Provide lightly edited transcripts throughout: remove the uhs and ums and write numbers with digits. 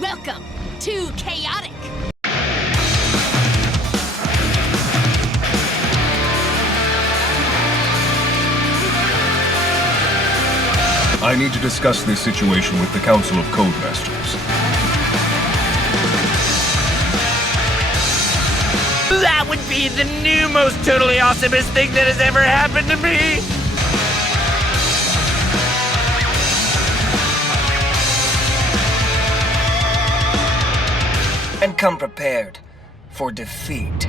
Welcome to Chaotic. I need to discuss this situation with the Council of Codemasters. That would be the new most totally awesomest thing that has ever happened to me! And come prepared for defeat.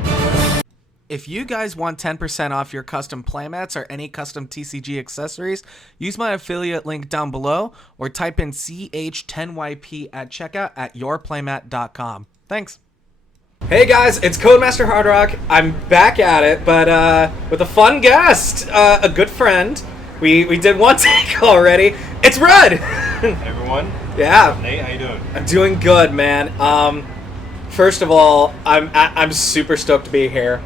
If you guys want 10% off your custom playmats or any custom TCG accessories, use my affiliate link down below or type in CH10YP at checkout at yourplaymat.com. Thanks. Hey guys, it's Codemaster Hardrock. I'm back at it, but with a fun guest, a good friend. We did one take already. It's Rud! Hey everyone. Yeah. Nate, how you doing? I'm doing good, man. First of all, I'm super stoked to be here.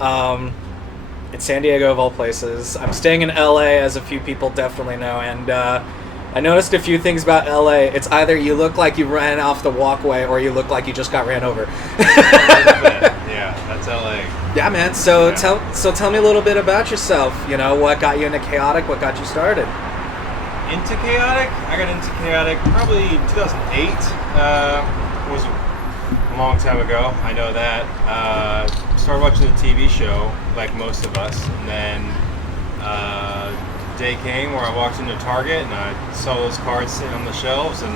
In San Diego of all places. I'm staying in LA, as a few people definitely know, and I noticed a few things about LA. It's either you look like you ran off the walkway or you look like you just got ran over. Yeah, that's LA. Yeah, man. So Yeah. tell me a little bit about yourself. You know, what got you into Chaotic? What got you started? Into Chaotic? I got into Chaotic probably 2008. Was a long time ago. I know that. Started watching the TV show, like most of us, and then day came where I walked into Target and I saw those cards sitting on the shelves, and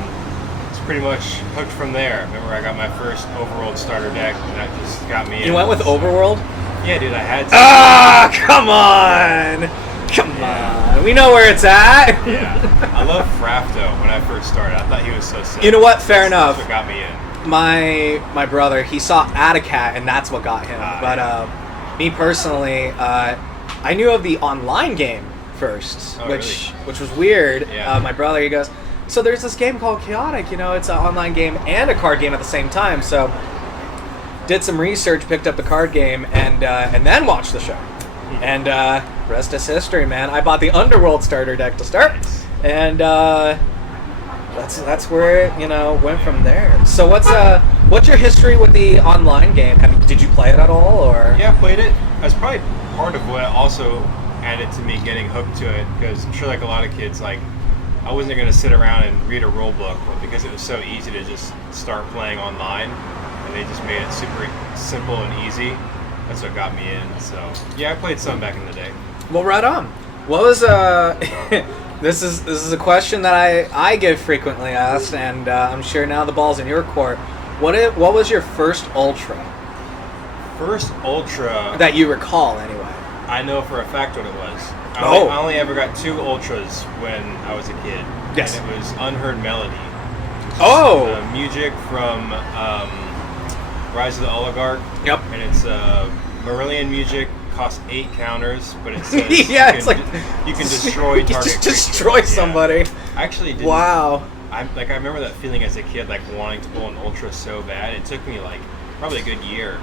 it's pretty much hooked from there. Remember, I got my first Overworld starter deck, and that just got me in. You went with Overworld? Yeah, dude, I had to. Ah, come on! Come on. We know where it's at. Yeah. I love Frafto when I first started. I thought he was so sick. You know what? Fair enough. That's what got me in. My brother, he saw Atacat, and that's what got him. But yeah. Me personally, I knew of the online game first, Oh, which was weird. Yeah. My brother, he goes, so there's this game called Chaotic. You know, it's an online game and a card game at the same time. So did some research, picked up the card game, and then watched the show. And rest is history, man. I bought the Underworld starter deck to start, and that's where it, went from there. So what's your history with the online game? Did you play it at all, or? Yeah, I played it. That's probably part of what also added to me getting hooked to it, because I'm sure like a lot of kids, like I wasn't going to sit around and read a rule book, but because it was so easy to just start playing online, and they just made it super simple and easy, that's what got me in. So yeah, I played some back in the day. Well, right on. What was this is a question that I get frequently asked, and I'm sure now the ball's in your court. What was your first Ultra? First Ultra That you recall, anyway. I know for a fact what it was. I only ever got 2 Ultras when I was a kid. Yes. And it was Unheard Melody. Oh! Music from Rise of the Oligarch. Yep. And it's Marillion music, costs 8 counters, but it says yeah, you can destroy you target. just destroy somebody. Yeah. I actually didn't. Wow. I remember that feeling as a kid, like wanting to pull an Ultra so bad. It took me like probably a good year,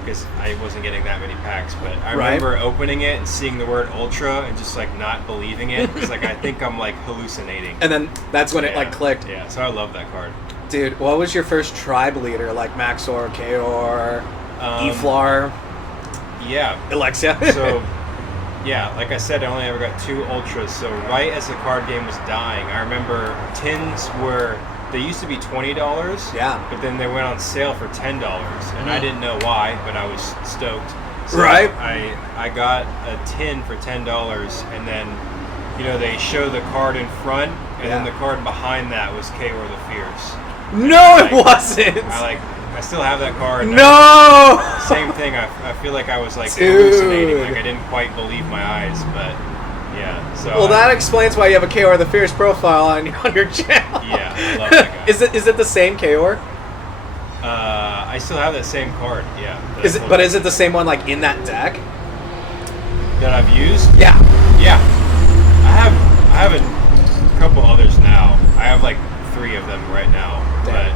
because I wasn't getting that many packs, but I remember opening it and seeing the word Ultra and just like not believing it. It's like, I think I'm like hallucinating. And then that's when it like clicked. Yeah, so I love that card. Dude, what was your first tribe leader? Like Maxor, Kaor, Eflar, Yeah. Alexia? So, yeah, like I said, I only ever got 2 Ultras. So right as the card game was dying, I remember tins they used to be $20. Yeah. But then they went on sale for $10, and I didn't know why, but I was stoked. So Right. I got a tin for $10, and then they show the card in front, and then the card behind that was Kaor the Fierce. No, it wasn't. I still have that card. No. Same thing. I feel like I was like Dude. hallucinating. Like I didn't quite believe my eyes, but yeah. So Well, that explains why you have a Kaor the Fierce profile on your channel. Yeah, I love that guy. Is it the same Kaor? I still have that same card. Yeah. But is it the same one like in that deck? that I've used? Yeah. Yeah. I have a couple others now. I have like 3 of them right now. Damn. But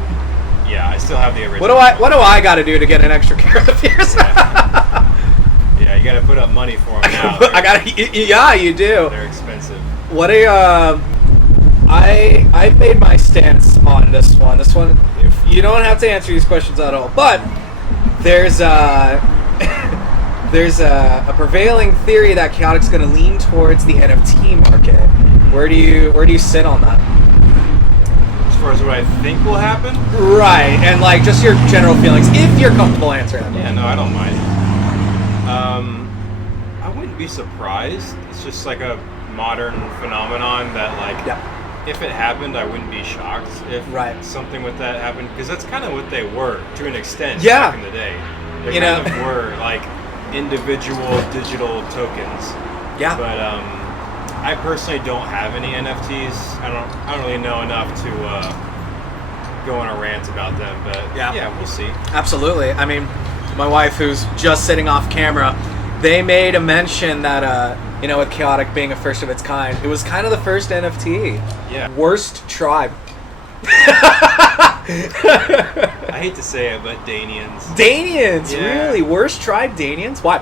yeah, I still have the original. What do I got to do to get an extra Kaor the Fierce? Yeah, you got to put up money for them now. I gotta. Yeah, you do. They're expensive. I made my stance on this one. This one, you don't have to answer these questions at all. But there's there's a prevailing theory that Chaotic's going to lean towards the NFT market. Where do you sit on that? As far as what I think will happen? Right, and like just your general feelings, if you're comfortable answering them. Yeah, no, I don't mind. I wouldn't be surprised. It's just like a modern phenomenon that like, if it happened, I wouldn't be shocked if something with that happened, because that's kind of what they were to an extent back in the day. They kind of were like individual digital tokens. Yeah. But I personally don't have any NFTs. I don't really know enough to go on a rant about them. But yeah, we'll see. Absolutely. I mean, my wife, who's just sitting off camera, they made a mention that with Chaotic being a first of its kind, it was kind of the first NFT. Yeah. Worst tribe. I hate to say it, but Danians. Danians, really? Worst tribe, Danians? Why?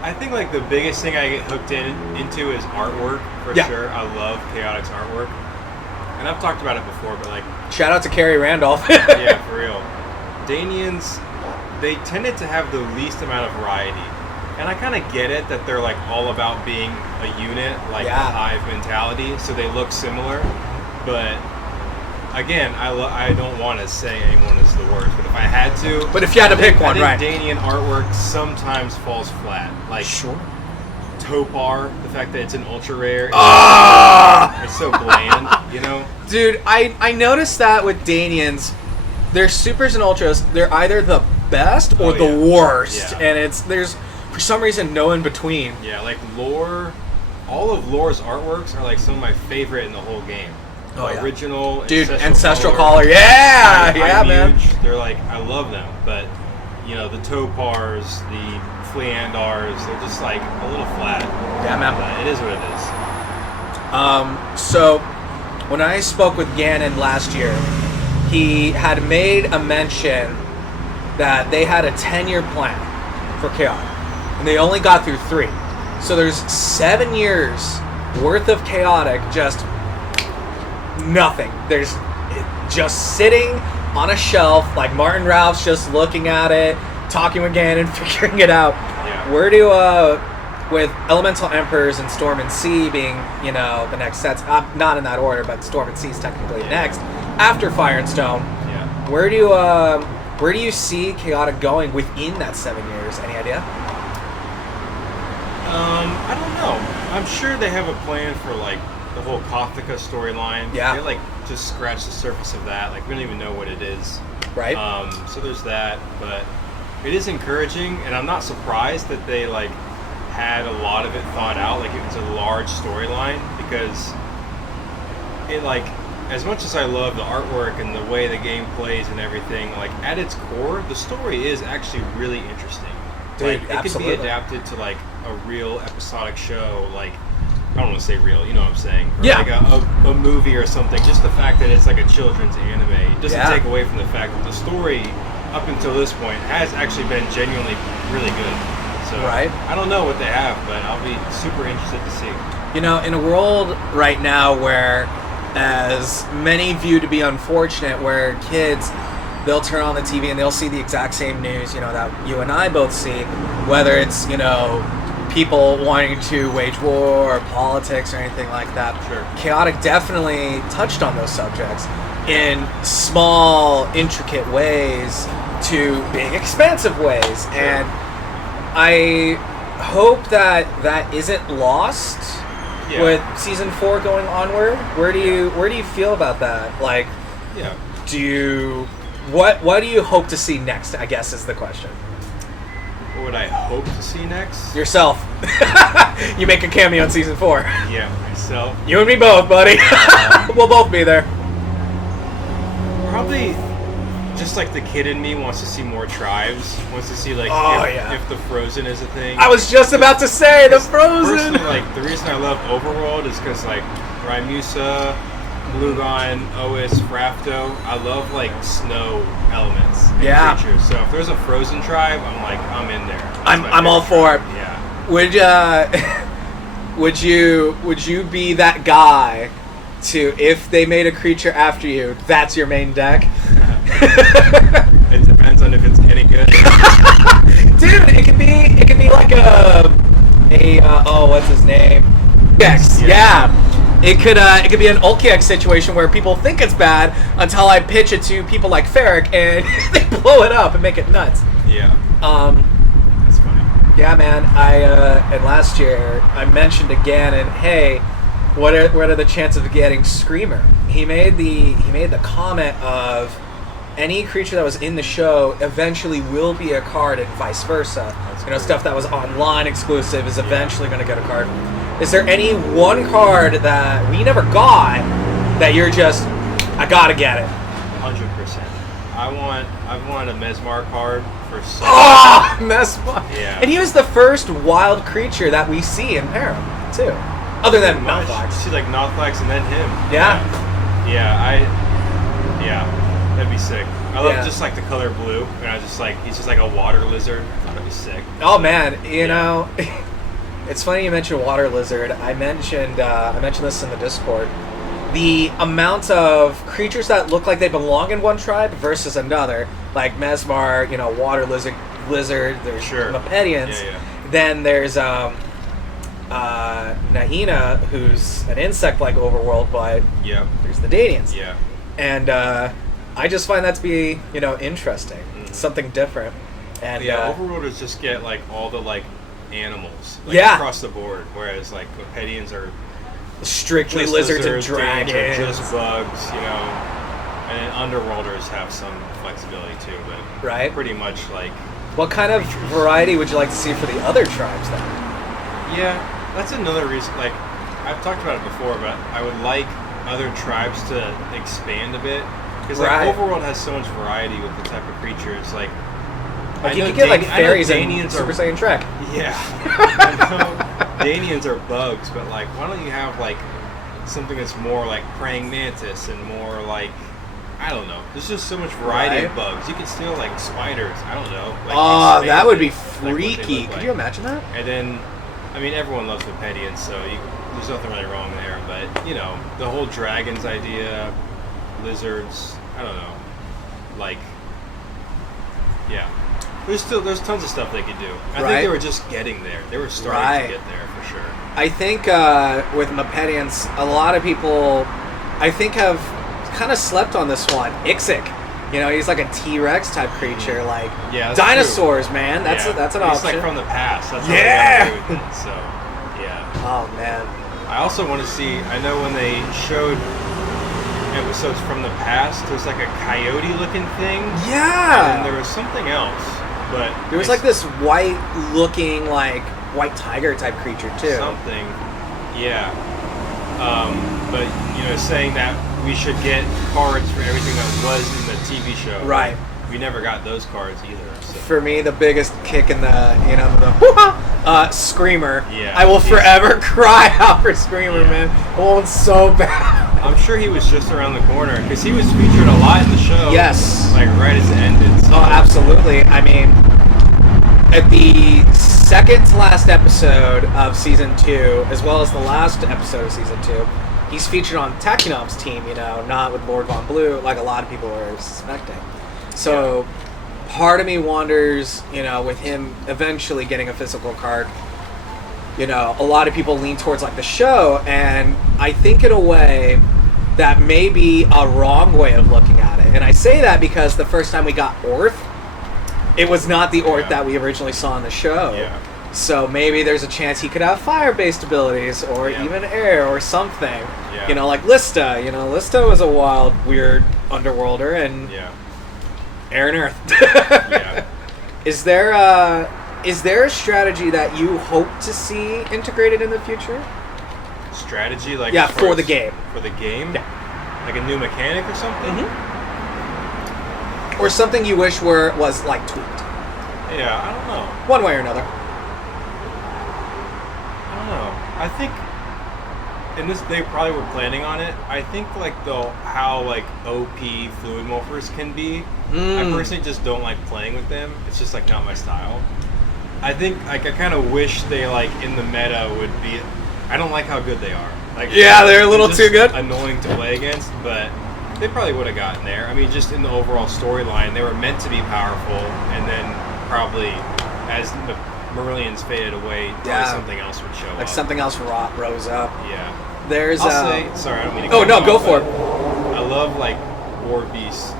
I think like the biggest thing I get hooked into is artwork for sure. I love Chaotic's artwork, and I've talked about it before, but like shout out to Carrie Randolph. Yeah, for real. Danians, they tended to have the least amount of variety, and I kind of get it that they're like all about being a unit, like a hive mentality, so they look similar. But again, I don't want to say anyone is the worst, but if I had to, but if you had to pick one, I think Danian artwork sometimes falls flat. Like Topar, the fact that it's an ultra rare, it's so bland, you know. Dude, I noticed that with Danians, their supers and ultras, they're either the best or the worst, and there's for some reason no in between. Yeah, like Lore, all of Lore's artworks are like some of my favorite in the whole game. Original, dude, Ancestral Caller, man. They're like, I love them, but you know, the Topars, the Fleandars, they're just like a little flat. Yeah, man. But it is what it is. So when I spoke with Gannon last year, he had made a mention that they had a 10-year plan for Chaotic, and they only got through 3. So there's 7 years worth of Chaotic, just nothing. There's just sitting on a shelf, like Martin Ralph's just looking at it, talking with Gannon, figuring it out. Yeah. Where do with Elemental Emperors and Storm and Sea being, the next sets, not in that order, but Storm and Sea is technically next after Fire and Stone. Yeah. Where do you see Chaotic going within that 7 years? Any idea? I don't know. I'm sure they have a plan for like the whole Kothica storyline. Yeah. They like just scratch the surface of that. Like we don't even know what it is. Right. So there's that, but it is encouraging, and I'm not surprised that they like had a lot of it thought out. Like it was a large storyline, because it like, as much as I love the artwork and the way the game plays and everything, like at its core, the story is actually really interesting. Dude, like it could be adapted to like a real episodic show, like I don't want to say real, you know what I'm saying? Or like a movie or something. Just the fact that it's like a children's anime, it doesn't take away from the fact that the story up until this point has actually been genuinely really good. So I don't know what they have, but I'll be super interested to see. In a world right now where, as many view to be unfortunate, where kids, they'll turn on the TV and they'll see the exact same news, that you and I both see, whether it's, people wanting to wage war or politics or anything like that. Sure. Chaotic definitely touched on those subjects in small, intricate ways to big, expansive ways. Sure. And I hope that isn't lost with season 4 going onward. Where do you feel about that? Like, what do you hope to see next, I guess is the question. What would I hope to see next? Yourself. You make a cameo in season 4. Yeah, myself. You and me both, buddy. We'll both be there. Probably just like the kid in me wants to see more tribes, wants to see like if the Frozen is a thing. I was just about to say the Frozen. Personally, like the reason I love Overworld is because like Raimusa, Blugon, Ois, Frafto, I love like snow elements and creatures. So if there's a Frozen tribe, I'm in there. I'm all for it. Yeah. Would you be that guy to if they made a creature after you, that's your main deck. It depends on if it's any good. Dude, it could be like a oh, what's his name? Yes, yeah. It could be an Ulkiak situation where people think it's bad until I pitch it to people like Ferric and they blow it up and make it nuts. Yeah. That's funny. Yeah, man. And last year I mentioned again, and hey, what are the chances of getting Screamer? He made the comment of any creature that was in the show eventually will be a card, and vice versa. Stuff that was online exclusive is eventually going to get a card. Is there any one card that we never got that you're just, I gotta get it? 100%. I want a Mesmar card for so. Oh, Mesmar! Yeah. And he was the first wild creature that we see in Param too, other than Nothrax. See, like Nothrax and then him. Yeah. Yeah, that'd be sick. I love Yeah. just like the color blue, and he's just like a water lizard. I thought it'd be sick. Oh man, you know, it's funny you mentioned water lizard. I mentioned this in the Discord. The amount of creatures that look like they belong in one tribe versus another, like Mesmar, water lizard. There's Mepedians. Yeah. Then there's Naina, who's an insect-like overworld, but there's the Danians. Yeah. And I just find that to be, interesting. Mm-hmm. Something different. And Overworlders just get like all the like animals across the board, whereas like Mepedians are strictly just lizards and Danes dragons. are just bugs, and then Underworlders have some flexibility too, but Right. pretty much like What kind of variety would you like to see for the other tribes then? yeah, that's another reason. Like I've talked about it before, but I would like other tribes to expand a bit because like Right. Overworld has so much variety with the type of creatures. Like You could get like fairies and Danians Super Saiyan Trek. Yeah. I know Danians are bugs, but like, why don't you have like something that's more like praying mantis and more like, I don't know. There's just so much variety of bugs. You could steal like spiders. I don't know. Like, Oh, that would be like what they freaky. look Could like. you imagine that? And then, I mean, everyone loves Mepedians, so there's nothing really wrong there. But the whole dragons idea, lizards. I don't know. Like, yeah. There's tons of stuff they could do. I think they were just getting there. They were starting to get there for sure. I think with Mepedians, a lot of people, I think, have kind of slept on this one. Ixik, he's like a T-Rex type creature. Like that's dinosaurs, true. man. That's an option. He's like from the past. That's how they got with it. So yeah. Oh man. I also want to see. I know when they showed episodes from the past, there's like a coyote-looking thing. Yeah. And there was something else. But there was like this white-looking, like white tiger type creature too. Something, yeah. But saying that we should get cards for everything that was in the TV show. Right. We never got those cards either. So. For me, the biggest kick in the Screamer. Yeah. I will forever cry out for Screamer, man. Oh, it's so bad. I'm sure he was just around the corner because he was featured a lot in the show. Yes. Like right as it ended. So. Oh, absolutely. I mean, at the second to last episode of season 2, as well as the last episode of season 2, he's featured on Tachyonom's team. Not with Lord Von Blue, like a lot of people are suspecting. So, part of me wonders, with him eventually getting a physical card. A lot of people lean towards like the show, and I think in a way that may be a wrong way of looking at it. And I say that because the first time we got Orth, it was not the Orth that we originally saw in the show. Yeah. So maybe there's a chance he could have fire-based abilities, or even air, or something. Yeah. Like Lista. Lista was a wild, weird underworlder, and air and earth. Yeah. Is there a strategy that you hope to see integrated in the future? Strategy, like for the game. For the game? Yeah. Like a new mechanic or something? Or something you wish was like tweaked. Yeah, I don't know. One way or another. I don't know. I think they probably were planning on it. I think like how like OP fluid morphers can be. I personally just don't like playing with them. It's just like not my style. I think like I kind of wish they like in the meta would be. I don't like how good they are. Like, Yeah, they're a little just too good. Annoying to play against, but they probably would have gotten there. I mean, just in the overall storyline, they were meant to be powerful, and then probably as the Marillions faded away, something else would show up. Like something else rose up. Yeah. There's I'll say, sorry, I don't mean to. Oh no, go off, for it. I love like war beasts.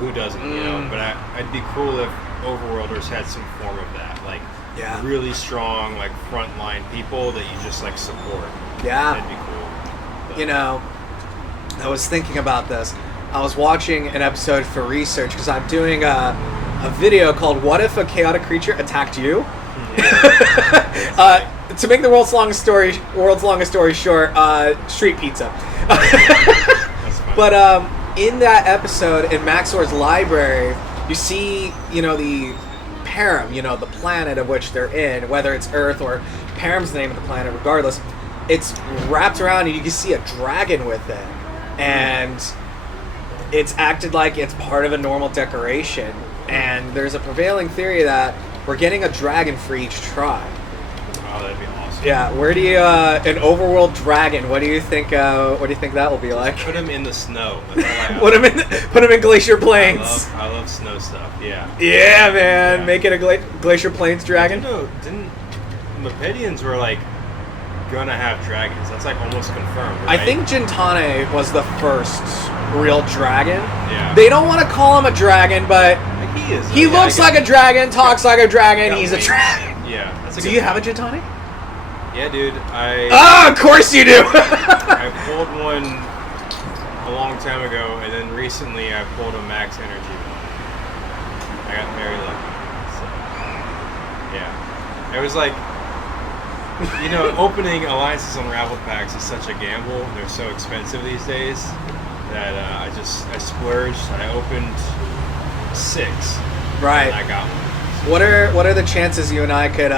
Who doesn't? You know, but I'd be cool if Overworlders had some form of that, like really strong, like frontline people that you just like support. Yeah. That'd be cool. But, You know, I was thinking about this. I was watching an episode for research because I'm doing a video called "What If a Chaotic Creature Attacked You?" To make the world's longest story short, street pizza. That's fine. But in that episode, in Maxor's library, you see, the Param, the planet of which they're in, whether it's Earth or Param's the name of the planet, regardless. It's wrapped around and you can see a dragon with it. And it's acted like it's part of a normal decoration. And there's a prevailing theory that we're getting a dragon for each tribe. Oh, that'd be awesome. Yeah, where do you an overworld dragon? What do you think? What do you think that will be like? Put him in the snow. That's all I put him in Glacier Plains. I love snow stuff. Yeah. Yeah, man, Yeah. make it a Glacier Plains dragon. Didn't Mepedians were like gonna have dragons? That's like almost confirmed. I Right? think Gintane was the first real dragon. Yeah. They don't want to call him a dragon, but Like he is. he looks like a dragon, talks like a dragon. He's a wings. dragon. Yeah. That's a Do good you have a point. Gintane? Yeah, dude. Ah, of course you do. I pulled one a long time ago, and then recently I pulled a max energy one. I got very lucky. So, yeah. It was like, opening alliances on Ravel packs is such a gamble. They're so expensive these days that I splurged. I opened 6. Right. And I got one. What are the chances you and I could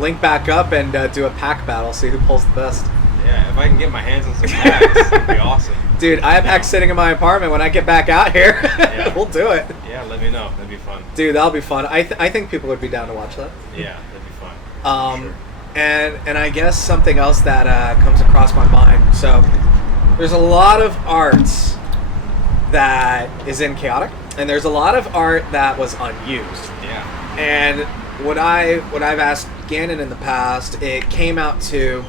link back up and do a pack battle, see who pulls the best? Yeah, if I can get my hands on some packs, it'd be awesome. Dude, I have packs sitting in my apartment. When I get back out here, Yeah. we'll do it. Yeah, let me know. That'd be fun. Dude, that'll be fun. I think people would be down to watch that. Yeah, that'd be fun. Um, Sure. and I guess something else that comes across my mind. So there's a lot of art that is in Chaotic, and there's a lot of art that was unused. Yeah. And what I've asked Ganon in the past, it came out to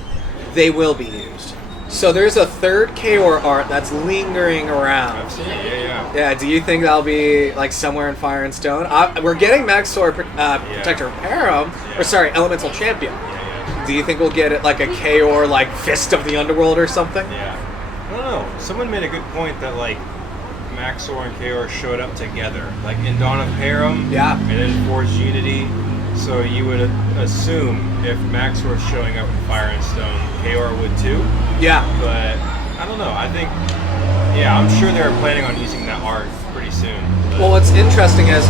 they will be used. So there's a third Kaor art that's lingering around. I've seen it. Yeah. Yeah, do you think that'll be like somewhere in Fire and Stone? We're getting Maxor Protector of Param, Yeah. or sorry, Elemental Champion. Yeah. Do you think we'll get it like a Kaor like Fist of the Underworld or something? Yeah. I don't know. Someone made a good point that like Maxor and Kaor showed up together, like in Dawn of Param. Yeah. And then Forged Unity. So you would assume if Maxor was showing up in Fire and Stone, Kaor would too. Yeah. But I don't know. I think, I'm sure they're planning on using that art pretty soon. But, Well, what's interesting is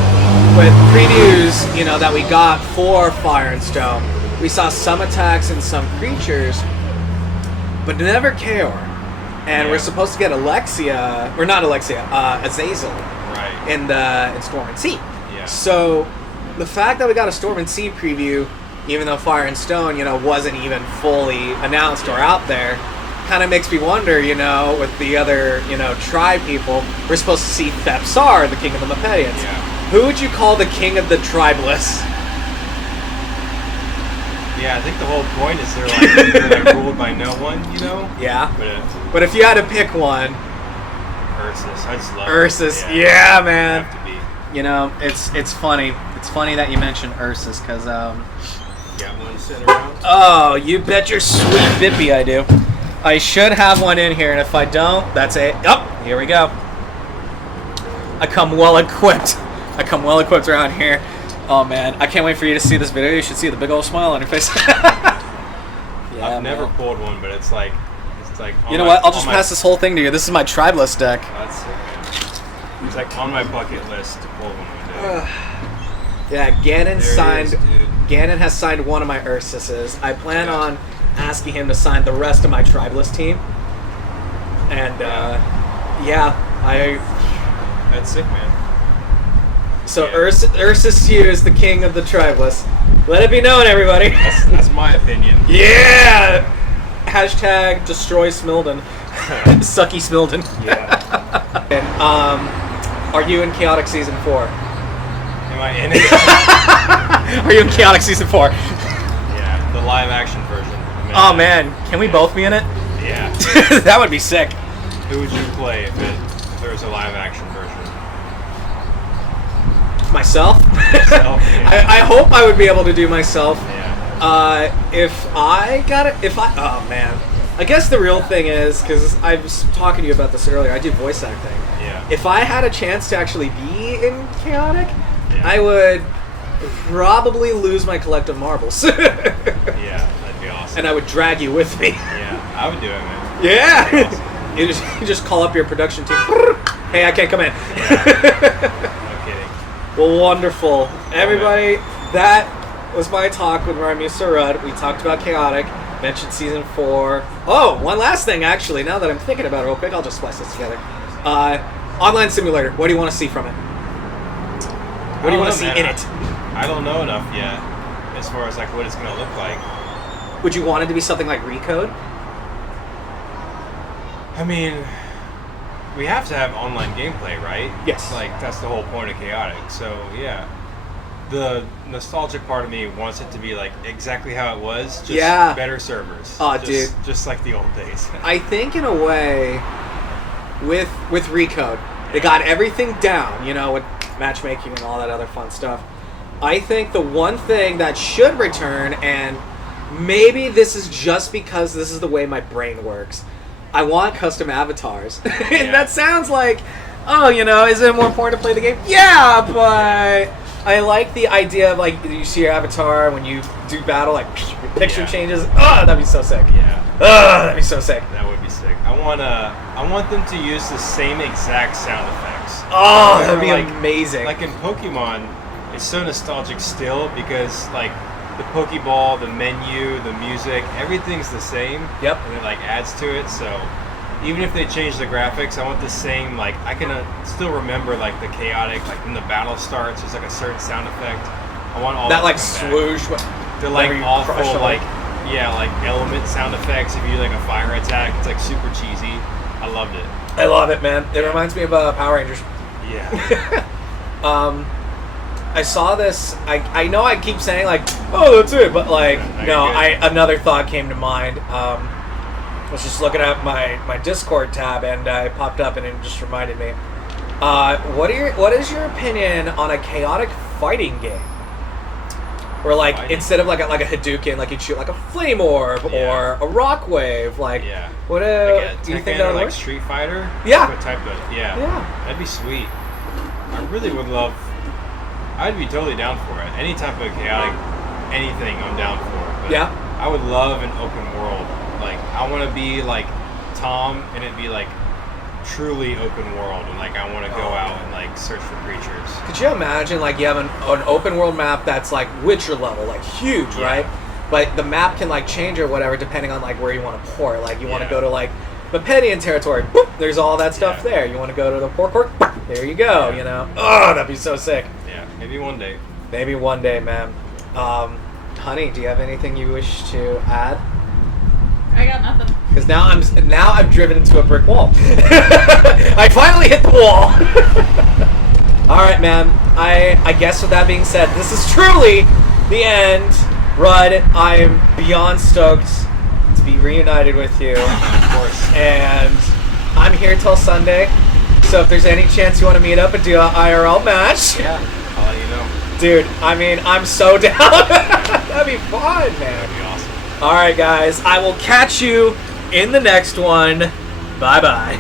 with previews, that we got for Fire and Stone, we saw some attacks and some creatures, but never Kaor. And Yeah. we're supposed to get Alexia, or not Alexia, Azazel right. in Storm and Sea. Yeah. So the fact that we got a Storm and Sea preview, even though Fire and Stone, wasn't even fully announced or out there, kind of makes me wonder, with the other, tribe people, we're supposed to see Thepsar, the king of the Mepedians. Yeah. Who would you call the king of the tribeless? Yeah, I think the whole point is they're like ruled by no one, Yeah. But But if you had to pick one, Ursus, I just love Ursus. it. Yeah, man. Have to be. It's funny. It's funny that you mentioned Ursus, because, Got one sitting around? oh, you bet your sweet bippy I do. I should have one in here, and if I don't, that's it. Oh, here we go. I come well equipped. Around here. Oh, man. I can't wait for you to see this video. You should see the big old smile on your face. I've never pulled one, but it's like. You know what? I'll just pass this whole thing to you. This is my tribeless deck. That's sick, man. It's like on my bucket list to pull one one day. Yeah, Ganon There signed. it is, dude. Ganon has signed one of my Ursuses. I plan on asking him to sign the rest of my tribeless team. And That's sick, man. So Yeah. Ursus Hugh is the king of the tribeless. Let it be known, everybody. That's my opinion. Yeah. Hashtag destroy Smilden. Sucky Smilden. Yeah. And, are you in Chaotic Season 4? Am I in it? Are you in Chaotic Season 4? Yeah, the live action version. Oh man, can we both be in it? Yeah. That would be sick. Who would you play if there was a live action version? Myself? Yourself, yeah. I hope I would be able to do myself. Yeah. If I got it, oh man. I guess the real thing is, because I was talking to you about this earlier, I do voice acting. Yeah. If I had a chance to actually be in Chaotic, Yeah. I would probably lose my collective marbles. Yeah, that'd be awesome. And I would drag you with me. Yeah, I would do it, man. Yeah! That'd be awesome. You just call up your production team. Hey, I can't come in. No kidding. Well, wonderful. Everybody, that was my talk with RaimusaRud. We talked about Chaotic, mentioned Season 4. Oh, one last thing, actually. Now that I'm thinking about it real quick, I'll just splice this together. Online Simulator. What do you want to see from it? What do you want to see in it? I don't know enough yet as far as like what it's going to look like. Would you want it to be something like Recode? I mean, we have to have online gameplay, right? Yes. Like, that's the whole point of Chaotic. So, yeah. The nostalgic part of me wants it to be, like, exactly how it was. Just better servers. Oh, dude. Just like the old days. I think, in a way, with Recode, they got everything down, you know, with matchmaking and all that other fun stuff. I think the one thing that should return, and maybe this is just because this is the way my brain works, I want custom avatars. And that sounds like, oh, you know, is it more important to play the game? Yeah, but I like the idea of, like, you see your avatar when you do battle, like, your picture changes. Oh, that'd be so sick. Yeah. Oh, that'd be so sick. That would be sick. I want them to use the same exact sound effects. Oh, that'd be like, amazing. Like in Pokemon, it's so nostalgic still because, like, the Pokeball, the menu, the music, everything's the same. Yep. And it, like, adds to it, so even if they change the graphics, I want the same, like, I can still remember, like, the Chaotic, like, when the battle starts, there's, like, a certain sound effect. I want all that, like, to come back. swoosh. They're, like, awful, like, yeah, like, element sound effects. If you do, like, a fire attack, it's, like, super cheesy. I loved it. I love it, man. It reminds me of Power Rangers. Yeah. I saw this. I know I keep saying, like, oh, that's it, but, like, no, another thought came to mind. I was just looking at my Discord tab, and it popped up, and it just reminded me. What is your opinion on a chaotic fighting game? Where, like, instead of like a Hadouken, like, you'd shoot like a flame orb or a rock wave, like, what do you think that would like work? Street Fighter? Yeah. What type of that'd be sweet. I really would love. I'd be totally down for it. Any type of chaotic, anything, I'm down for. But I would love an open world. Like, I want to be like Tom, and it'd be like truly open world, and like I want to go out and like search for creatures. Could you imagine, like, you have an open world map that's like Witcher level, like huge, right? But the map can like change or whatever depending on like where you want to port. Like, you want to go to like Mepedian territory, boop, there's all that stuff there. You want to go to the Porcourt, there you go. You know, oh, that'd be so sick. Yeah, maybe one day. Maybe one day, man. Honey, do you have anything you wish to add? I got nothing. Because now I'm driven into a brick wall. I finally hit the wall. All right, man. I guess with that being said, this is truly the end. Rud, I am beyond stoked to be reunited with you. Of course. And I'm here till Sunday. So if there's any chance you want to meet up and do an IRL match, I'll let you know. dude, I mean, I'm so down. That'd be fun, man. That'd be awesome. All right, guys. I will catch you in the next one. Bye-bye.